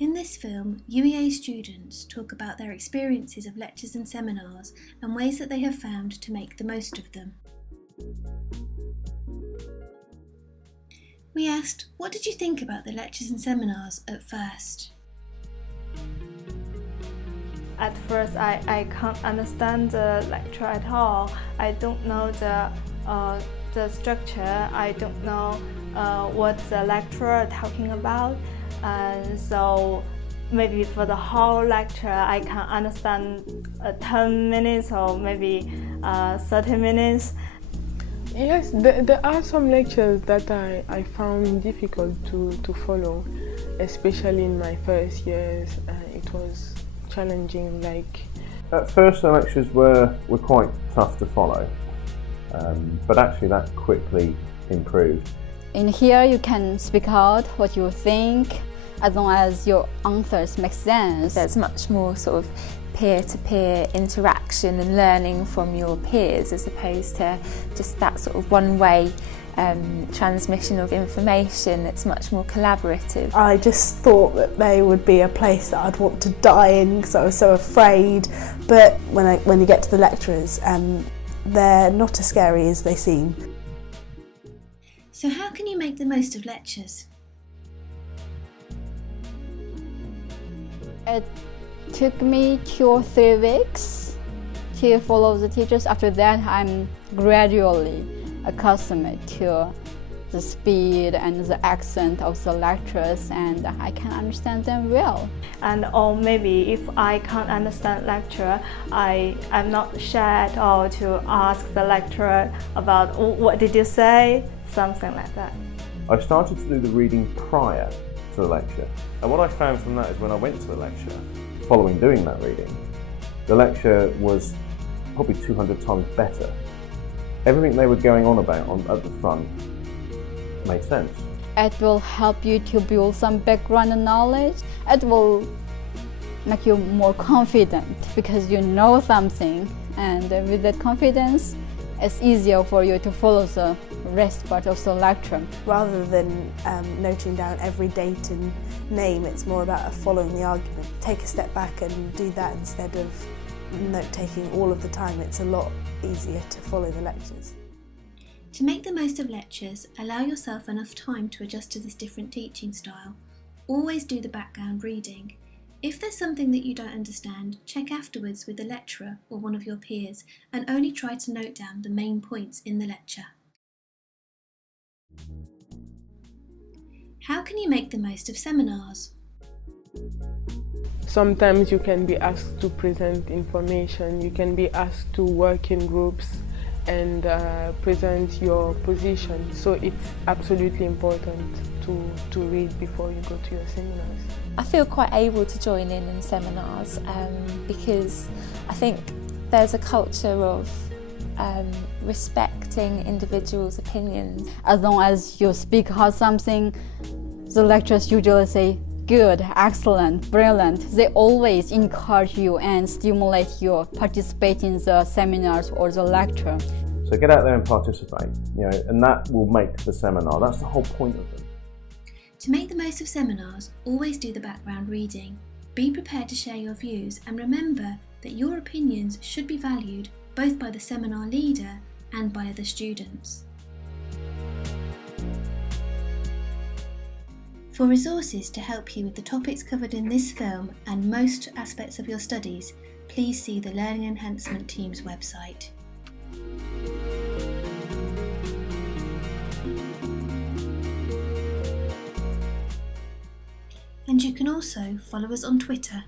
In this film, UEA students talk about their experiences of lectures and seminars and ways that they have found to make the most of them. We asked, what did you think about the lectures and seminars at first? At first, I can't understand the lecture at all. I don't know the structure. I don't know what the lecturer is talking about. So maybe for the whole lecture, I can understand 10 minutes or maybe 30 minutes. Yes, there are some lectures that I found difficult to follow, especially in my first years. It was challenging. At first, the lectures were quite tough to follow, but actually that quickly improved. In here, you can speak out what you think, as long as your answers make sense. There's much more sort of peer-to-peer interaction and learning from your peers, as opposed to just that sort of one-way transmission of information. It's much more collaborative. I just thought that they would be a place that I'd want to die in because I was so afraid. But when you get to the lecturers, they're not as scary as they seem. So how can you make the most of lectures? It took me 2 or 3 weeks to follow the teachers. After that, I'm gradually accustomed to the speed and the accent of the lecturers, and I can understand them well. Or maybe if I can't understand lecture, I'm not shy at all to ask the lecturer about what did you say, something like that. I started to do the reading prior to the lecture, and what I found from that is when I went to the lecture, following doing that reading, the lecture was probably 200 times better. Everything they were going on about at the front made sense. It will help you to build some background knowledge. It will make you more confident because you know something, and with that confidence, it's easier for you to follow the rest part of the lecture. Rather than noting down every date and name, it's more about following the argument. Take a step back and do that instead of note-taking all of the time. It's a lot easier to follow the lectures. To make the most of lectures, allow yourself enough time to adjust to this different teaching style. Always do the background reading. If there's something that you don't understand, check afterwards with the lecturer or one of your peers, and only try to note down the main points in the lecture. How can you make the most of seminars? Sometimes you can be asked to present information, you can be asked to work in groups and present your position. So it's absolutely important to read before you go to your seminars. I feel quite able to join in seminars because I think there's a culture of respecting individuals' opinions. As long as you speak out something, the lecturers usually say, good, excellent, brilliant. They always encourage you and stimulate you to participate in the seminars or the lecture. So get out there and participate, and that will make the seminar. That's the whole point of them. To make the most of seminars, always do the background reading. Be prepared to share your views, and remember that your opinions should be valued both by the seminar leader and by other students. For resources to help you with the topics covered in this film and most aspects of your studies, please see the Learning Enhancement Team's website. And you can also follow us on Twitter